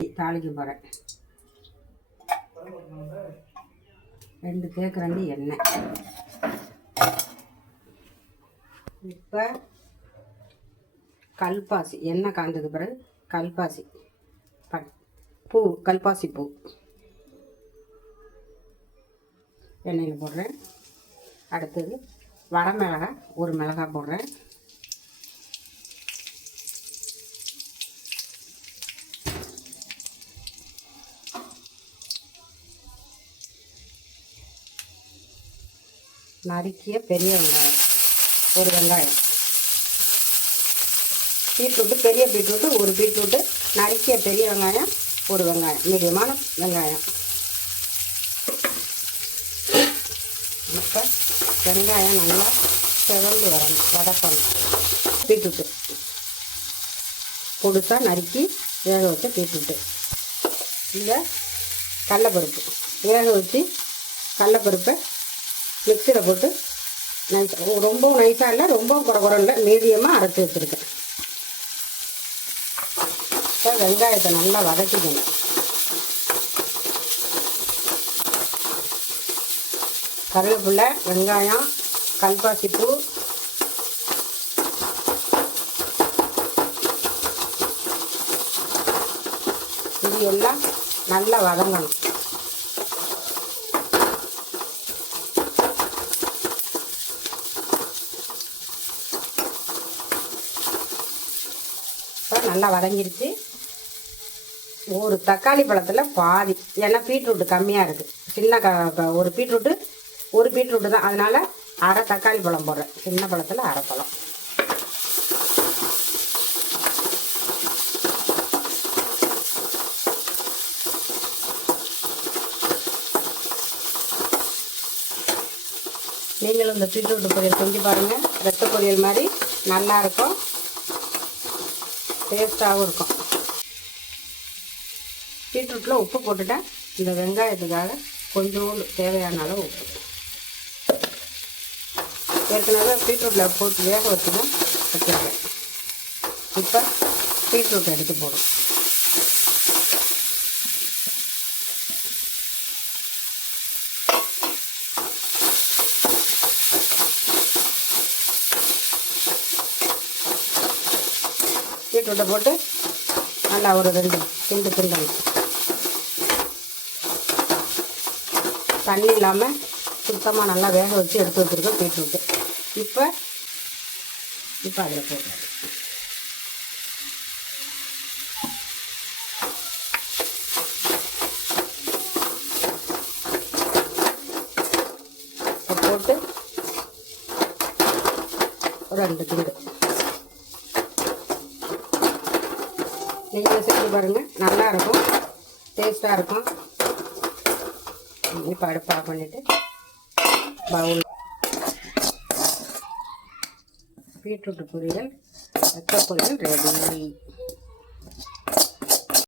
தாளிக்க போகிறேன். 2 தேக்கரண்டி எண்ணெய். இப்போ கல்பாசி எண்ணெய் காய்ஞ்சதுக்கு பிறகு கல்பாசி பூ கல்பாசி பூ எண்ணெயில் போடுறேன். அடுத்தது வரமிளகாய், ஒரு மிளகாய் போடுறேன். நறுக்கிய பெரிய வெங்காயம், ஒரு வெங்காயம். பீட்ரூட்டு, பெரிய பீட்ரூட்டு, ஒரு பீட்ரூட்டு. நறுக்கிய பெரிய வெங்காயம், ஒரு வெங்காயம், மீடியமான வெங்காயம். இப்போ வெங்காயம் நல்லா செவந்து வரணும், வதக்கணும். பீட்ரூட்டு பொடுசாக நறுக்கி வேக வச்ச பீட்ரூட்டு. இந்த கடலைப்பருப்பு வேக வச்சு கடலைப்பருப்பை மிக்சியில் போட்டு நைஸாக, ரொம்பவும் நைஸாக இல்லை, ரொம்பவும் குறை இல்லை, மீடியமாக அரைச்சி வச்சுருக்கேன். இப்போ வெங்காயத்தை நல்லா வதக்கிக்கணும். கருவேப்பிலை, வெங்காயம், கல்பாசி பூ, இது எல்லாம் நல்லா வதங்கணும். இப்போ நல்லா வதங்கிருச்சு. ஒரு தக்காளி பழத்தில் பாதி, ஏன்னா பீட்ரூட்டு கம்மியாக இருக்குது. சின்ன ஒரு பீட்ரூட்டு தான், அதனால் அரை தக்காளி பழம் போடுறேன். சின்ன பழத்தில் அரை பழம். நீங்களும் இந்த பீட்ரூட்டு பொரியல் செஞ்சு பாருங்கள். ரத்த பொரியல் மாதிரி நல்லாயிருக்கும், டேஸ்ட்டாகவும் இருக்கும். பீட்ரூட்டில் உப்பு போட்டுட்டேன். இந்த வெங்காயத்துக்காக கொஞ்சோண்டு தேவையான அளவு உப்பு. ஏற்கனவே பீட்ரூட்டில் போட்டு வேக வச்சு தான் வச்சுருக்கேன். இப்போ பீட்ரூட் எடுத்து போடும். பீட்ரூட்டை போட்டு நல்லா ஒரு 2 கிண்டு கிண்டணும். தண்ணி இல்லாமல் சுத்தமாக நல்லா வேக வச்சு எடுத்து வச்சுருக்கோம் பீட்ரூட்டு. இப்போ அதில் போடுறேன். போட்டு ஒரு 2 கிண்டு. நீங்கள் செஞ்சு பாருங்கள், நல்லாயிருக்கும், டேஸ்ட்டாக இருக்கும். இப்போ அடுப்பு ஆஃப் பண்ணிவிட்டு பவுல் பீட்ரூட்டு பொரியல், ரத்த பொரியல் ரெடி.